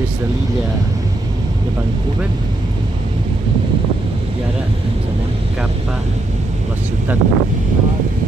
des de l'illa de Vancouver i ara ens anem cap a la ciutat de Vancouver.